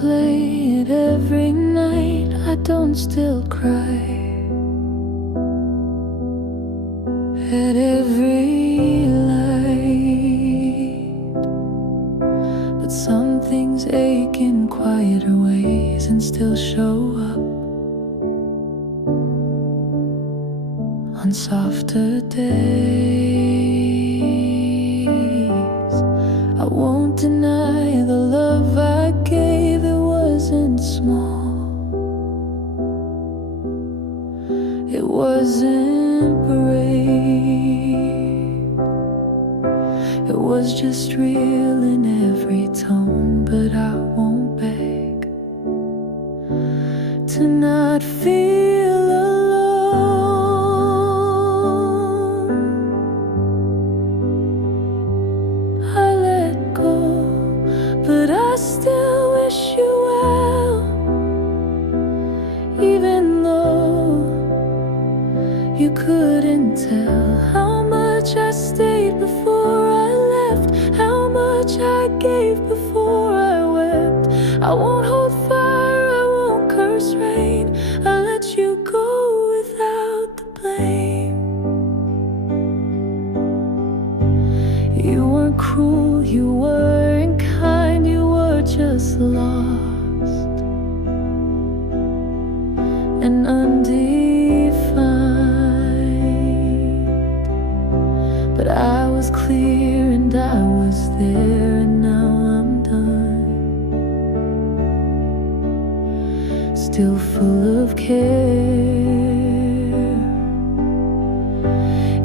play it every night, I don't still cry at every light. But some things ache in quieter ways and still show up on softer days. I won't deny the love I gave, it wasn't small, it wasn't brave, it was just real in every tone. But I won't beg to not feel alone. I let go, but I still wish you well, even though you couldn't tell how much I stayed before I left, how much I gave before I wept. I won't hold fire, I won't curse rain, I'll let you go without the blame. You weren't cruel, you weren't kind, you were just lost and undefined. But I was clear and I was there, and now I'm done, still full of care.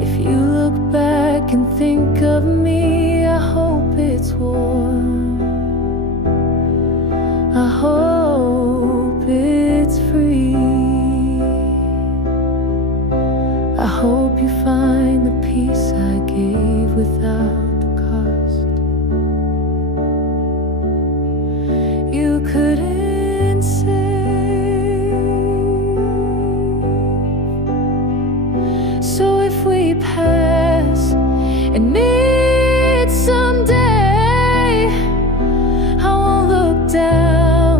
If you look back and think of me, I hope it's warm, I hope it's free, I hope you find the peace I gave without the cost. You couldn't save. So if we pass and meet someday, I won't look down,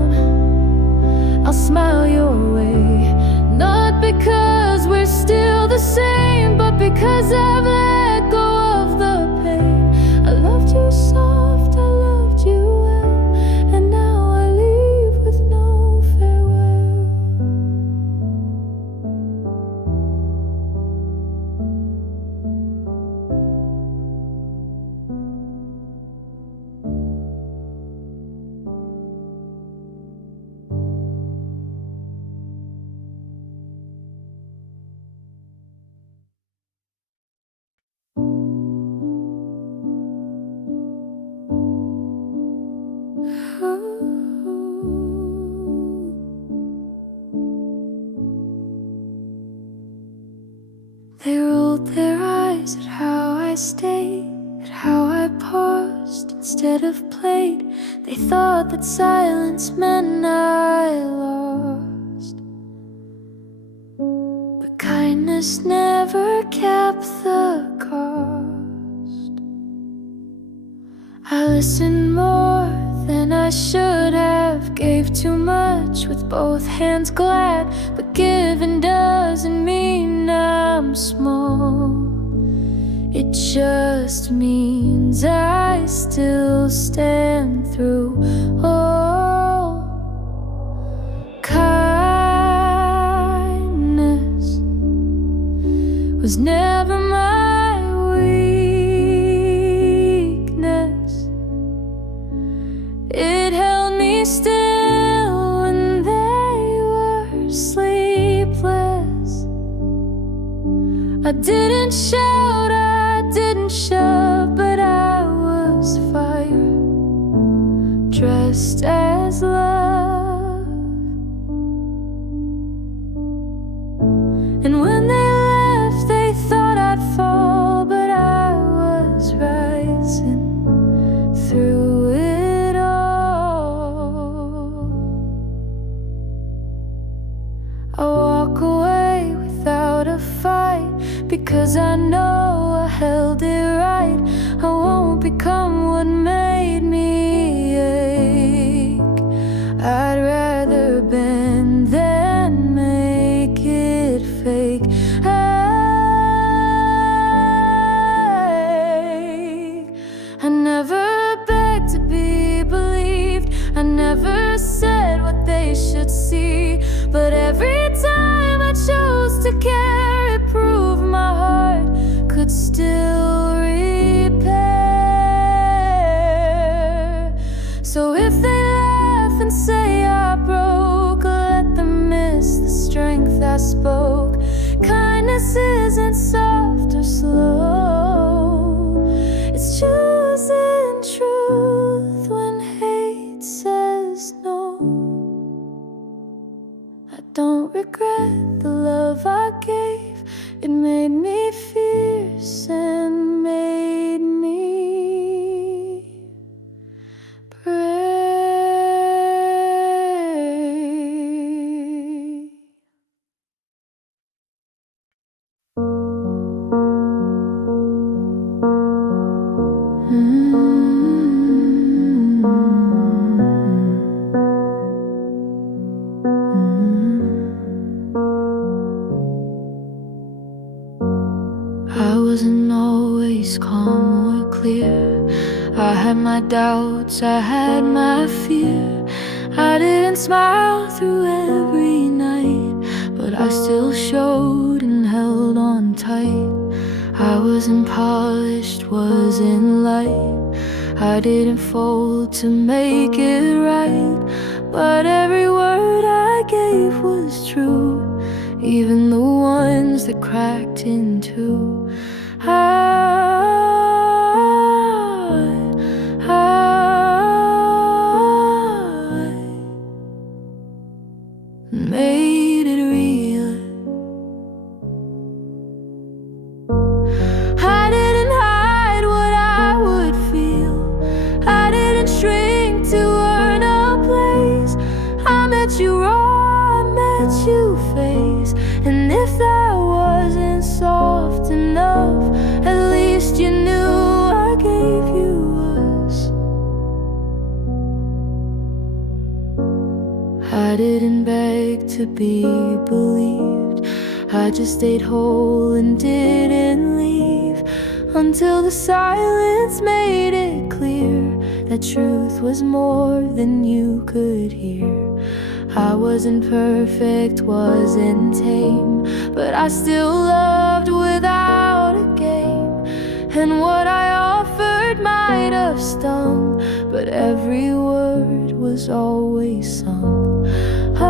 I'll smile your way. Not because we're still the same, but because I've let go of the pain. I loved you soft, I loved you well, and now I leave with no farewell. They rolled their eyes at how I stayed, at how I paused instead of played. They thought that silence meant I lost, but kindness never kept the cost. I listened more than I should have, gave too much with both hands glad. But giving doesn't mean I'm small, it just means I still stand through. Oh, kindness was never my weakness. It held me still when they were sleepless. I didn't shout, I didn't shout, but I was fire dressed as love. And when they left, they thought I'd fall, but I was rising through it all. I walk away without a fight, because I know I held it right. I won't become what made me ache. I I never begged to be believed. I never said what they should see. But every time I chose to care, it proved my heart could still repair. So if they laugh and say I broke, let them miss the strength I spoke. Kindness isn't soft or slow, it's choosing truth when hate says no. I don't regret the love I gave. It made me fierce and made me brave. I wasn't always calm or clear. I had my doubts, I had my fear. I didn't smile through every night, but I still showed and held on tight. I wasn't polished, wasn't light. I didn't fold to make it right, but every word I gave was true, even the ones that cracked in two. I made it real. I didn't hide what I would feel. I didn't shrink to earn a place. I met you raw, I met you face. And if that wasn't soft enough, at least you knew I gave you us. I didn't beg to be believed. I just stayed whole and didn't leave until the silence made it clear that truth was more than you could hear. I wasn't perfect, wasn't tame, but I still loved without a game. And what I offered might have stung, but every word was always sung. Oh,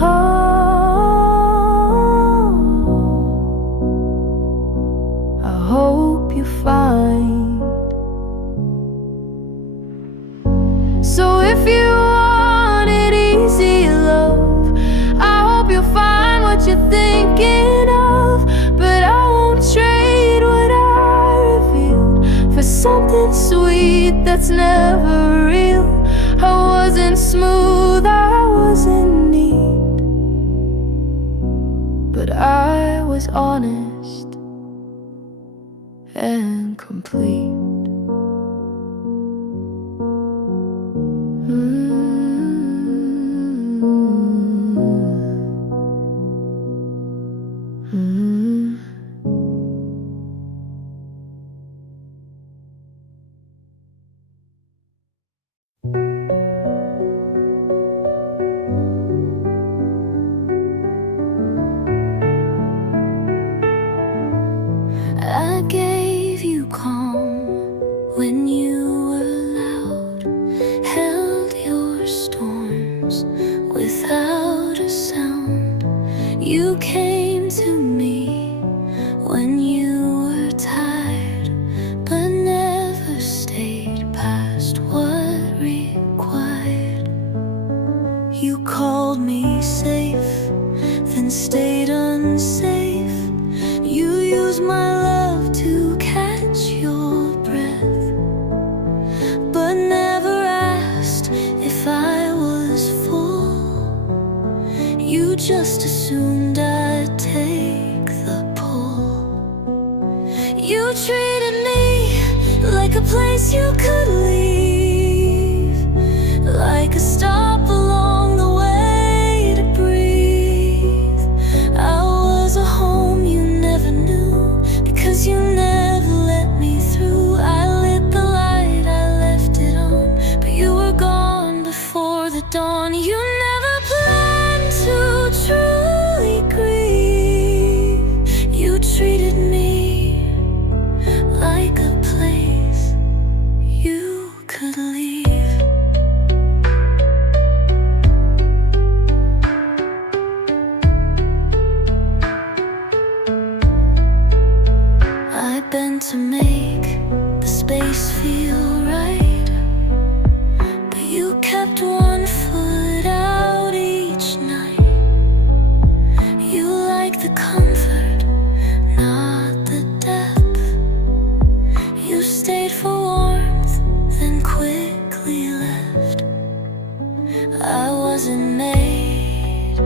oh, I hope you find. So if you wanted easy love, I hope you'll find what you're thinking of. But I won't trade what I revealed for something sweet that's never real. I wasn't smooth, I wasn't neat, but I was honest and complete. I gave you calm when you were loud, held your storms without a sound. You came to me when you were tired, but never stayed past what required. You called me safe, then stayed unsafe. You used my love to catch your breath, but never asked if I was full. You just assumed I'd take the pull. You treated me like a place you could leave, like a stop along the way to breathe. I was a home you never knew, because you trying to make the space feel right, but you kept one foot out each night. You like the comfort, not the depth. You stayed for warmth, then quickly left. I wasn't made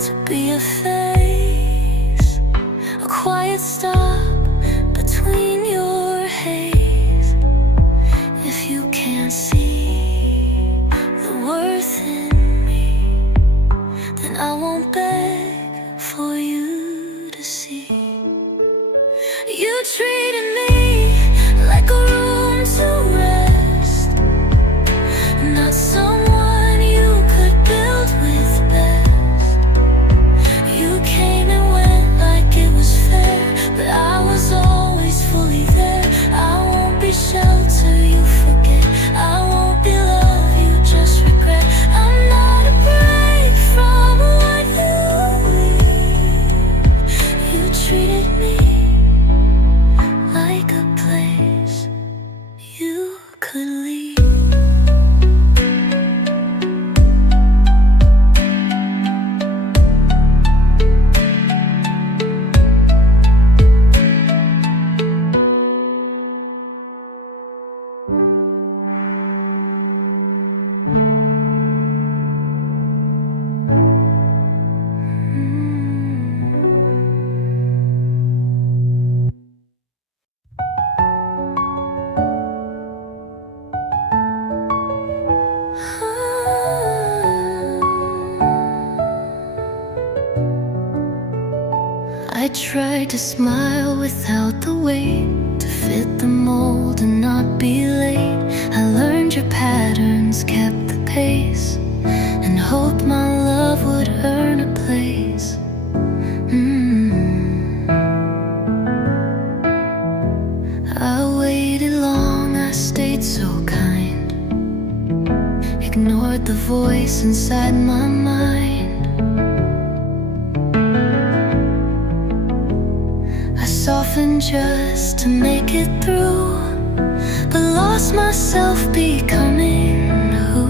to be a face, a quiet stop between your haze. If you can't see the worth in me, then I won't beg for you to see. You treated me like a room to rest, not someone you could build with best. You came and went like it was fair, but I was always fully there. I won't be shelter you forget, I won't be love you just regret. I'm not a break from what you leave. You treated me like a place you could leave. I tried to smile without the weight, to fit the mold and not be late. I learned your patterns, kept the pace, and hoped my love would earn a place. I waited long, I stayed so kind, ignored the voice inside my mind. Softened just to make it through, but lost myself becoming who.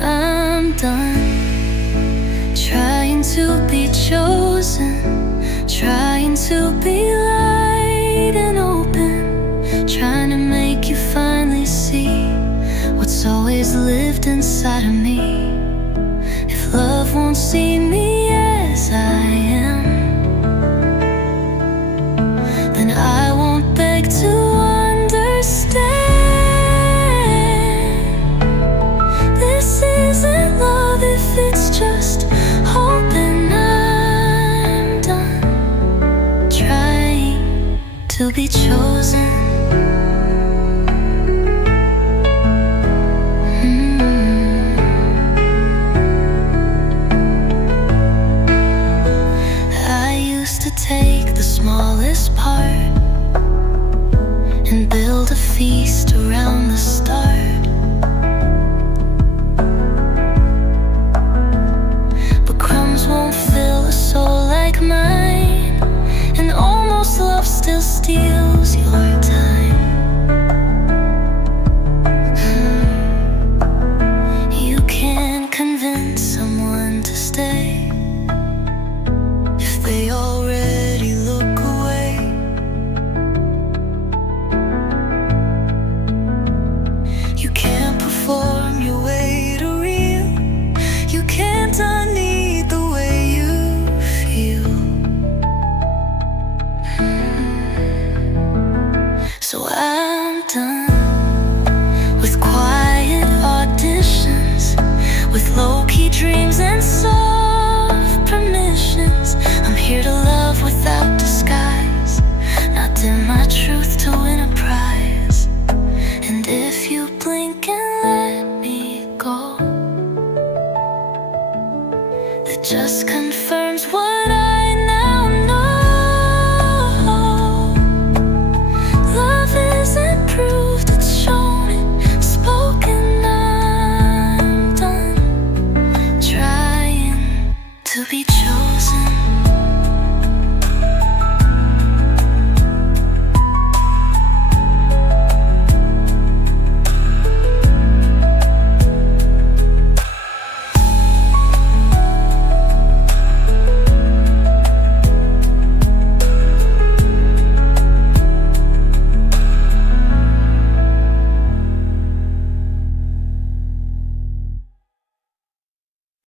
I'm done trying to be chosen, trying to be light and open, trying to make you finally see what's always lived inside of me. If love won't see me as I am, then I won't beg to understand. This isn't love if it's just hope, and I'm done trying to be chosen. Take the smallest part and build a feast around the stars.